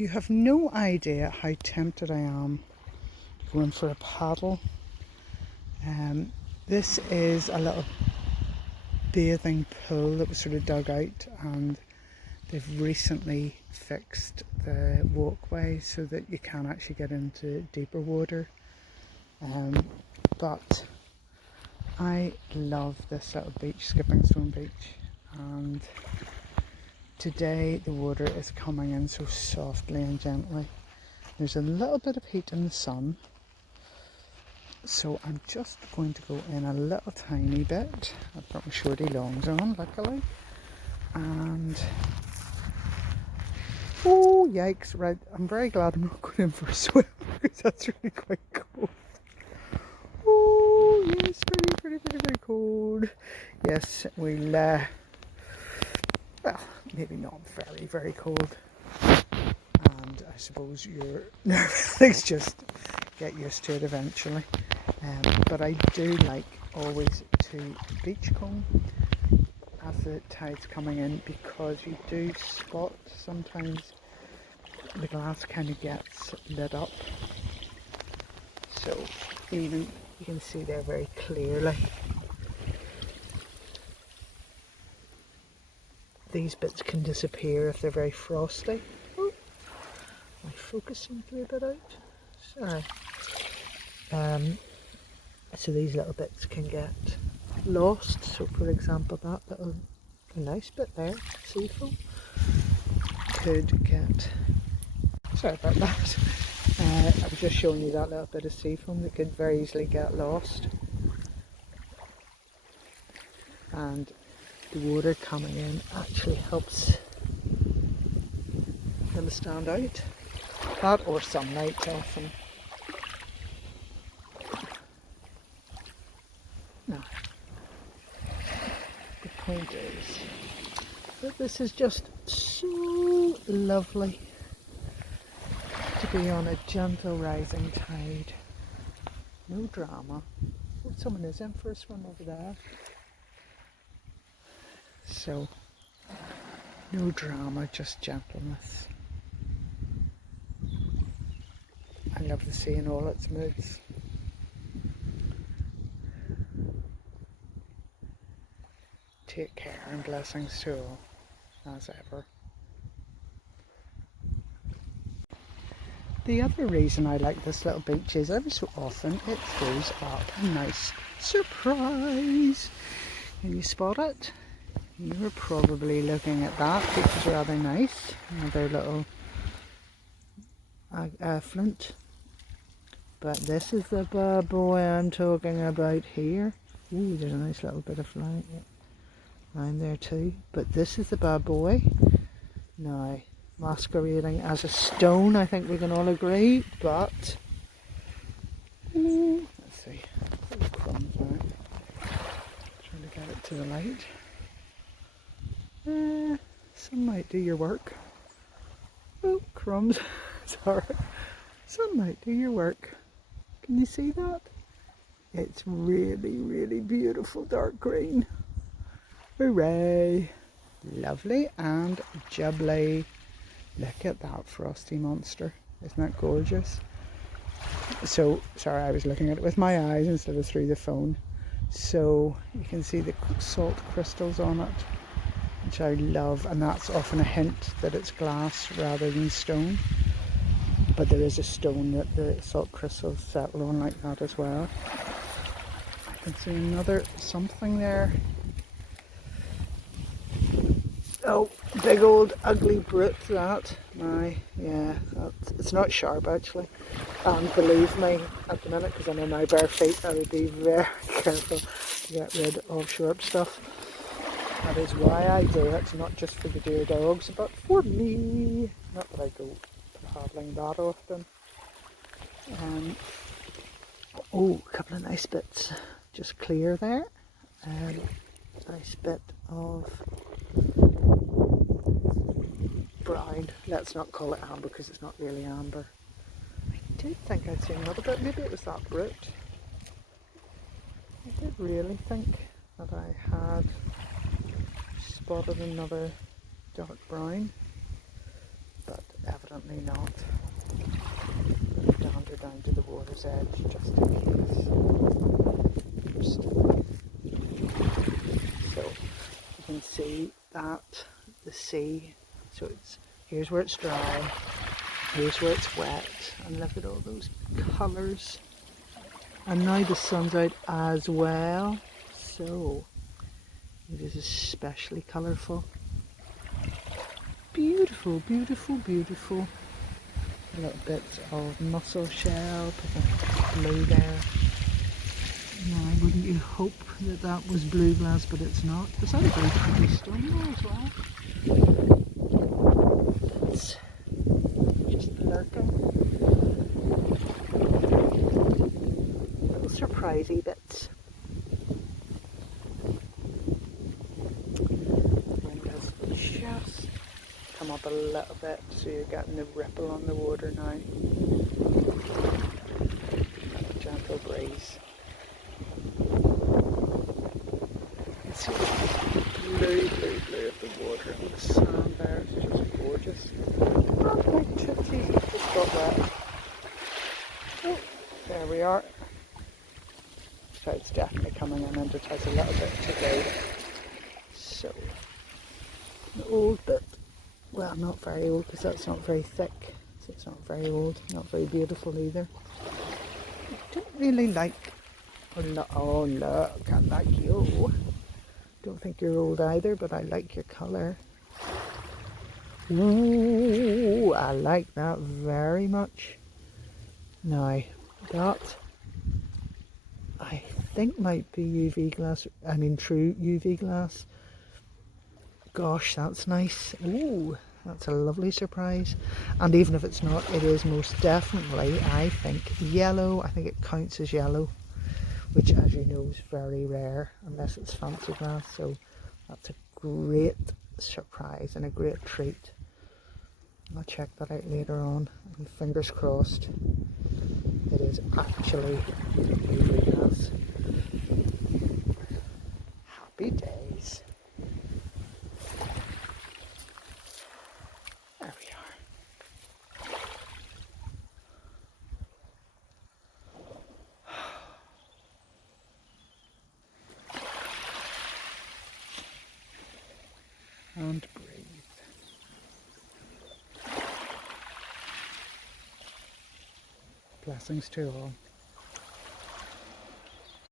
You have no idea how tempted I am going for a paddle. This is a little bathing pool that was sort of dug out, and they've recently fixed the walkway so that you can actually get into deeper water. But I love this little beach, Skipping Stone Beach, and today the water is coming in so softly and gently. There's a little bit of heat in the sun, so I'm just going to go in a little tiny bit. I've got my shorty longs on, luckily, and oh yikes, right, I'm very glad I'm not going in for a swim because that's really quite cold. Oh yes, very cold. Yes, we'll well, maybe not very cold, and I suppose your nerves just get used to it eventually. But I do like always to beachcomb as the tide's coming in, because you do spot sometimes the glass kind of gets lit up, so even you can see there very clearly. These bits can disappear if they're very frosty. Oh, my focus seems to be a bit out. Sorry. So these little bits can get lost. So for example, that little nice bit there, sea foam, could get, sorry about that. I was just showing you that little bit of sea foam that could very easily get lost. And the water coming in actually helps them stand out. That or sunlight often. No. The point is that this is just so lovely to be on a gentle rising tide. No drama. Oh, someone is in for a swim over there. So, no drama, just gentleness. I love the sea in all its moods. Take care and blessings to all, as ever. The other reason I like this little beach is every so often it throws up a nice surprise. Can you spot it? You were probably looking at that, which is rather nice. Another little flint. But this is the bad boy I'm talking about here. Ooh, there's a nice little bit of line there too. But this is the bad boy. Now, masquerading as a stone, I think we can all agree. But let's see. Little crumbs out. Trying to get it to the light. Sun might do your work. Oh, crumbs. Sorry. Sun might do your work. Can you see that? It's really beautiful dark green. Hooray! Lovely and jubbly. Look at that frosty monster. Isn't that gorgeous? So, sorry, I was looking at it with my eyes instead of through the phone. So, you can see the salt crystals on it, which I love, and that's often a hint that it's glass rather than stone. But there is a stone that the salt crystals settle on like that as well. I can see another something there. Oh, big old ugly brute that. Yeah, it's not sharp actually. And believe me, at the minute, because I'm in my bare feet, I would be very careful to get rid of sharp stuff. That is why I do it, not just for the dear dogs, but for me. Not that I go paddling that often. Oh, a couple of nice bits just clear there. Nice bit of brown. Let's not call it amber because it's not really amber. I did think I'd seen another bit. Maybe it was that brute. I did really think that I had spotted another dark brown, but evidently definitely not. Dander down to the water's edge just in case. First. So you can see that the sea. So here's where it's dry, here's where it's wet, and look at all those colours. And now the sun's out as well, so it is especially colourful. Beautiful, beautiful, beautiful. Little bits of mussel shell, blue there. Now, wouldn't you hope that that was blue glass, but it's not. Is that a very pretty stone there as well? It's just lurking. Little surprisey bits. Wind has just come up a little bit, so you're getting the ripple on the water now. And a gentle breeze. You can see the blue of the water and the sand there. It's just gorgeous. Oh, my tootsies just got wet. Oh, there we are. So it's definitely coming in, and it has a little bit to go. So, the old bit. Well, not very old because that's not very thick, so it's not very old, not very beautiful either. I don't really like, oh look, I like you. Don't think you're old either, but I like your colour. Ooh, I like that very much. Now, that I think might be UV glass, true UV glass. Gosh, that's nice. Ooh, that's a lovely surprise. And even if it's not, it is most definitely, I think, yellow. I think it counts as yellow, which, as you know, is very rare unless it's fancy glass. So that's a great surprise and a great treat. I'll check that out later on. And fingers crossed, it is actually UV glass. Happy days. There we are. And breathe. Blessings to all.